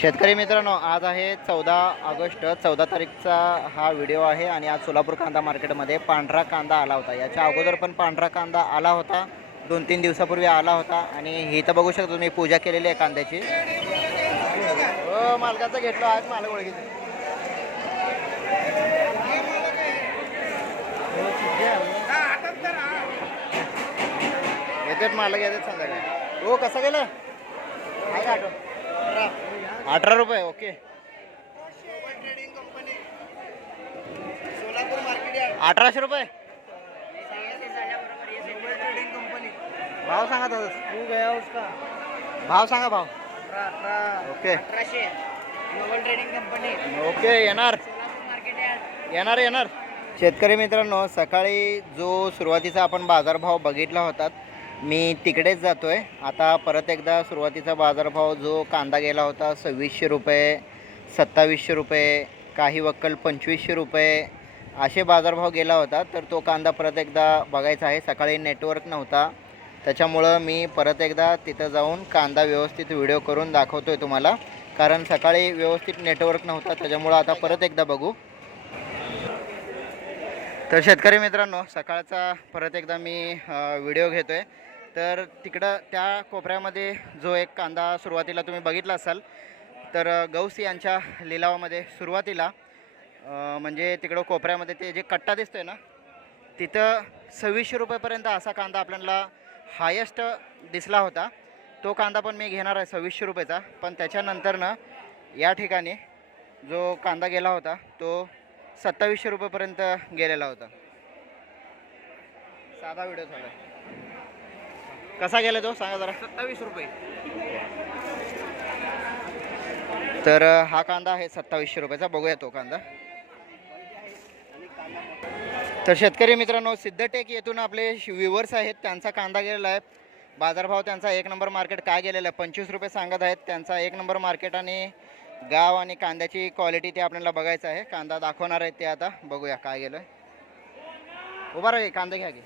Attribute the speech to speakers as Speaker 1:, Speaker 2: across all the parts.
Speaker 1: शेतकरी मित्रांनो आज आहे चौदा ऑगस्ट. चौदा तारीखचा हा व्हिडिओ आहे आणि आज सोलापूर कांदा मार्केटमध्ये पांढरा कांदा आला होता. याच्या अगोदर पण पांढरा कांदा आला होता. दोन तीन दिवसापूर्वी आला होता आणि ही तर बघू शकतो तुम्ही पूजा केलेली आहे कांद्याची. हो मालकाचं घेतलं आज मालक ओळखीचं. येतात मालक येतात संध्याकाळी. हो कसं गेलं? काय का आठवण अठरा रुपये ओके अठराशे रुपये. भाव सांगा दादा
Speaker 2: तू गया उसका
Speaker 1: भाव सांगा भाव. ओके
Speaker 2: ट्रेडिंग कंपनी
Speaker 1: ओके येणार. येणार येणार. शेतकरी मित्रांनो सकाळी जो सुरुवातीचा आपण बाजारभाव बघितला होता मी तिकडेच जातो आहे आता परत एकदा सुरुवातीचा बाजारभाव जो कांदा गेला होता सव्वीसशे रुपये सत्तावीसशे रुपये काही वक्कल पंचवीसशे रुपये असे बाजारभाव गेला होता. तर तो कांदा परत एकदा बघायचा आहे. सकाळी नेटवर्क नव्हता. त्याच्यामुळं मी परत एकदा तिथं जाऊन कांदा व्यवस्थित व्हिडिओ करून दाखवतो आहे तुम्हाला. कारण सकाळी व्यवस्थित नेटवर्क नव्हता. त्याच्यामुळं आता परत एकदा बघू. तर शेतकरी मित्रांनो सकाळचा परत एकदा मी व्हिडिओ घेतो आहे तर तिकडं त्या कोपऱ्यामध्ये जो एक कांदा सुरुवातीला तुम्ही बघितला असाल तर गौस यांच्या लिलावामध्ये सुरुवातीला म्हणजे तिकडं कोपऱ्यामध्ये ते जे कट्टा दिसतोय ना तिथं सव्वीसशे रुपयेपर्यंत असा कांदा आपल्याला हायेस्ट दिसला होता. तो कांदा पण मी घेणार आहे सव्वीसशे रुपयेचा पण त्याच्यानंतरनं या ठिकाणी जो कांदा गेला होता तो सत्तावीसशे रुपयेपर्यंत गेलेला होता. साधा व्हिडिओ झाला. कसा गेला तो? सांगा जरा.
Speaker 2: सत्तावीस रुपये.
Speaker 1: तर हा कांदा आहे सत्तावीसशे रुपयाचा. बघूया तो कांदा. तर शेतकरी मित्रांनो सिद्धटेक येथून आपले व्ह्युअर्स आहेत. त्यांचा कांदा गेलेला आहे. बाजारभाव त्यांचा एक नंबर मार्केट काय गेलेला आहे? पंचवीस रुपये सांगत आहेत. त्यांचा एक नंबर मार्केट आणि गाव आणि कांद्याची क्वालिटी ते आपल्याला बघायचं आहे. कांदा दाखवणार आहेत ते आता. बघूया काय गेलं. उभा राहा कांदा घ्या की.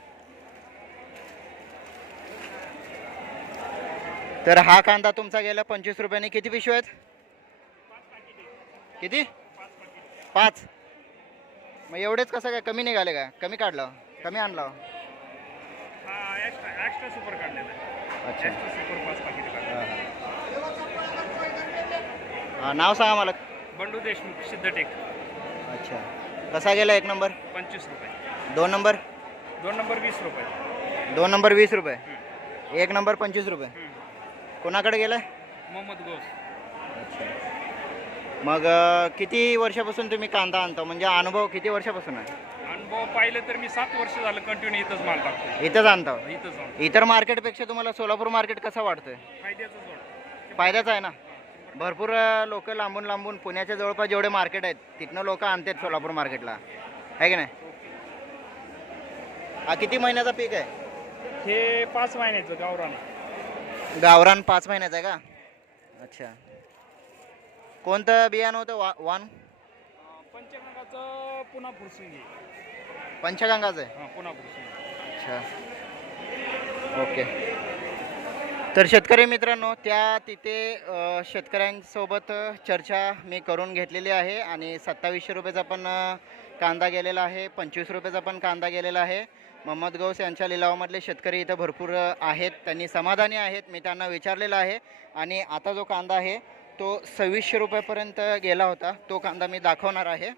Speaker 1: तर हा कांदा तुमचा गेला पंचवीस रुपयाने. किती पिशव्या आहेत? किती? पाच. मग एवढेच कसं काय? कमी निघाले का कमी काढलं. कमी आणलं.
Speaker 3: हा
Speaker 1: अच्छा. हा, नाव सांगा मला.
Speaker 3: बंडू देशमुख सिद्धटेक.
Speaker 1: अच्छा. कसा गेला एक नंबर?
Speaker 3: पंचवीस रुपये.
Speaker 1: दोन नंबर?
Speaker 3: दोन नंबर वीस रुपये.
Speaker 1: दोन नंबर वीस रुपये. एक नंबर पंचवीस रुपये. कोणाकडे गेलाय?
Speaker 3: मोहम्मद गोस
Speaker 1: अच्छा. मग अं, किती वर्षापासून तुम्ही कांदा आणता? म्हणजे अनुभव किती वर्षापासून आहे?
Speaker 3: अनुभव पाहिलं तर मी सात वर्ष झालं कंटिन्यू इथंच माल टाकतो.
Speaker 1: इथंच आणता?
Speaker 3: इथंच जाऊन
Speaker 1: इतर मार्केटपेक्षा तुम्हाला सोलापूर मार्केट कसं वाटतंय?
Speaker 3: फायद्याचंच वाटतं
Speaker 1: फायद्याचा आहे ना? भरपूर लोक लांबून लांबून पुण्याच्या जवळपास जेवढे मार्केट आहेत तिथनं लोक आणतात सोलापूर मार्केटला. आहे की नाही? हा किती महिन्याचा पीक आहे?
Speaker 3: हे पाच महिन्याचं गावरान.
Speaker 1: गावरान पाच महिन्याचा आहे का? अच्छा. कोणतं बियाणं होतं वा वान?
Speaker 3: पंचगंगाचं पुन्हा फुरसुंगी
Speaker 1: पंचगंगाचं आहे?
Speaker 3: हां पुन्हा फुरसुंगी
Speaker 1: अच्छा. ओके. तर शेतकरी मित्रांनो त्या तिथे शेतकऱ्यांसोबत चर्चा मी करून घेतलेली आहे आणि सत्तावीसशे रुपयाचा पण कांदा गेलेला आहे पंचवीस रुपयाचा पण कांदा गेलेला आहे. मोहम्मद गौस यांच्या लिलावामधले शेतकरी इथं भरपूर आहेत. त्यांनी समाधानी आहेत मी त्यांना विचारलेलं आहे. आणि आता जो कांदा आहे तो सव्वीसशे रुपयापर्यंत गेला होता. तो कांदा मी दाखवणार आहे.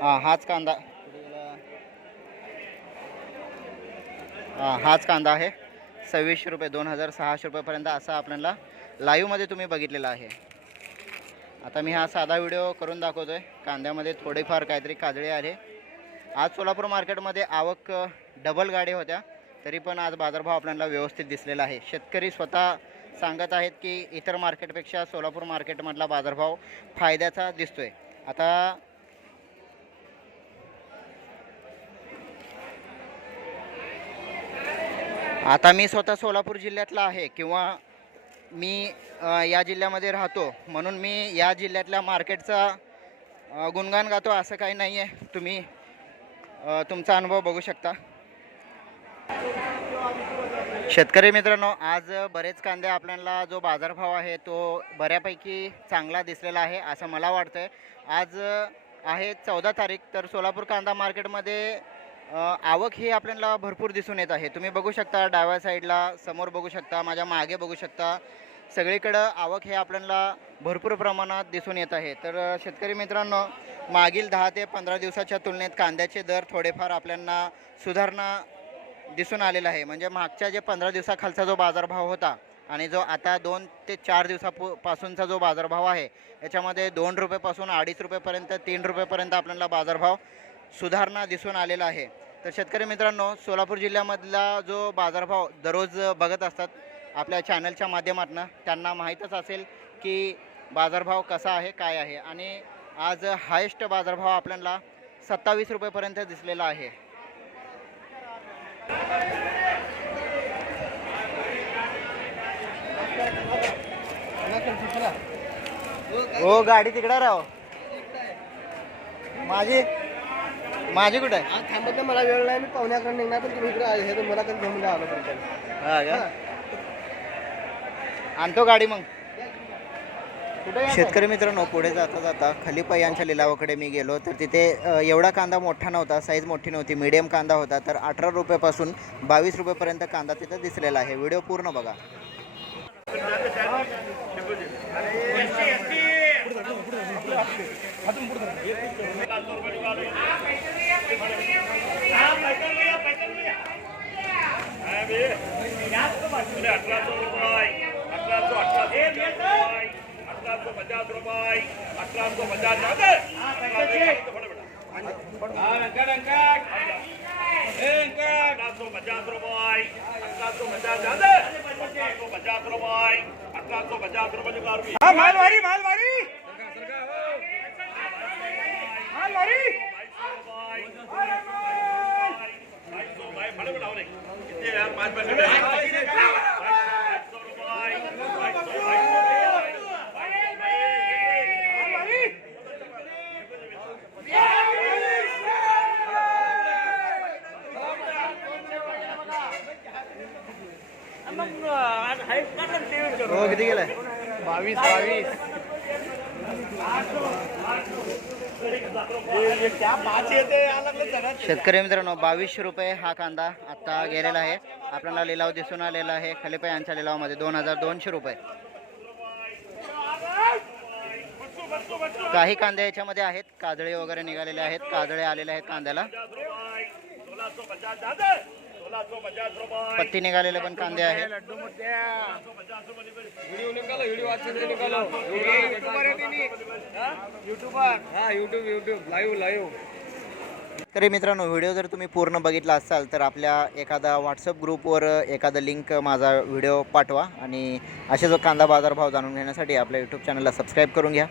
Speaker 1: हां हाच कांदा. हां हाच कांदा आहे. सव्वीसशे रुपये दोन हजार सहाशे रुपयेपर्यंत असा आपल्याला लाईव्हमध्ये तुम्ही बघितलेला आहे. आता मी हा साधा व्हिडिओ करून दाखवतो आहे कांद्यामध्ये थोडेफार काहीतरी काजळे आले. आज सोलापूर मार्केटमध्ये आवक डबल गाडी होत्या. तरी पण आज बाजारभाव आपल्याला व्यवस्थित दिसलेला आहे. शेतकरी स्वतः सांगत आहेत की इतर मार्केटपेक्षा सोलापूर मार्केटमधला बाजारभाव फायद्याचा दिसतोय. आता आता मी स्वतः सोलापूर जिल्ह्यातला आहे किंवा मी या जिल्ह्यामध्ये राहतो. म्हणून मी या जिल्ह्यातल्या मार्केटचा गुणगान गातो असं काही नाही आहे तुम्ही तुमचा अनुभव बघू शकता. शेतकरी मित्रांनो आज बरेच कांदे आपल्याला जो बाजारभाव आहे तो बऱ्यापैकी चांगला दिसलेला आहे असं मला वाटतंय. आज आहे चौदा तारीख तर सोलापूर कांदा मार्केटमध्ये आवक ही आपल्याला भरपूर दिसून येत आहे. तुम्ही बघू शकता डाव्या साईडला समोर बघू शकता माझ्या मागे बघू शकता. सगळीकडं आवक हे आपल्याला भरपूर प्रमाणात दिसून येत आहे. तर शेतकरी मित्रांनो मागील दहा ते पंधरा दिवसाच्या तुलनेत कांद्याचे दर थोडेफार आपल्याला सुधारणा दिसून आलेला आहे. म्हणजे मागच्या जे पंधरा दिवसाखालचा जो बाजारभाव होता आणि जो आता दोन ते चार दिवसापू पासूनचा जो बाजारभाव आहे याच्यामध्ये दोन रुपयेपासून अडीच रुपयेपर्यंत तीन रुपयेपर्यंत आपल्याला बाजारभाव सुधारणा दिसून आलेला आहे. तर शेतकरी मित्रांनो सोलापूर जिल्ह्यामधला जो बाजारभाव दररोज बघत असतात आपल्या चॅनलच्या माध्यमातून त्यांना माहीतच असेल की बाजारभाव कसा आहे काय आहे. आणि आज हायेस्ट बाजारभाव आपल्याला सत्तावीस रुपयेपर्यंत दिसलेला आहे. हो गाडी तिकडं राव. माझी माझी कुठे आहे?
Speaker 2: आज थांबत नाही, मला वेळ नाही मी पाहुणे अकरा निघणार पण तुम्ही इकडे आले हे तर मला कधी घेऊन आलो तुमच्या
Speaker 1: हा का? आणतो गाडी मग. शेतकरी मित्रांनो पुढे जाता जाता खलिपा यांच्या लिलावाकडे मी गेलो तर तिथे अ, एवढा कांदा मोठा नव्हता साईज मोठी नव्हती मीडियम कांदा होता तर अठरा रुपयापासून बावीस रुपयेपर्यंत कांदा तिथं दिसलेला आहे. व्हिडिओ पूर्ण बघा.
Speaker 3: अठराशे रुपये अठराशे अठराशे अठराशे पचास रुपये अठराशे पचास अठराशे पचास रुपये अठराशे पचास अठराशे पचास रुपये अठराशे पचास रुपये मालवारी मालवारी।
Speaker 1: हो किती गेलाय?
Speaker 2: बावीस बावीस.
Speaker 1: शेतकरी मित्रांनो बावीसशे रुपये हा कांदा आता गेलेला आहे. आपल्याला लिलाव दिसून आलेला आहे. खलिपा यांच्या लिलावामध्ये दोन हजार दोनशे रुपये. काही कांदे याच्यामध्ये आहेत. काजळे वगैरे निघालेले आहेत. काजळे आलेले आहेत कांद्याला. पत्ती निघालेले पण कांदे आहेत. तरी मित्रांनो व्हिडिओ जर तुम्ही पूर्ण बघितला असाल तर आपल्या एखादा व्हॉट्सअप ग्रुपवर एखादा लिंक माझा व्हिडिओ पाठवा. आणि असे जो कांदा बाजारभाव जाणून घेण्यासाठी आपल्या यूट्यूब चॅनलला सबस्क्राईब करून घ्या.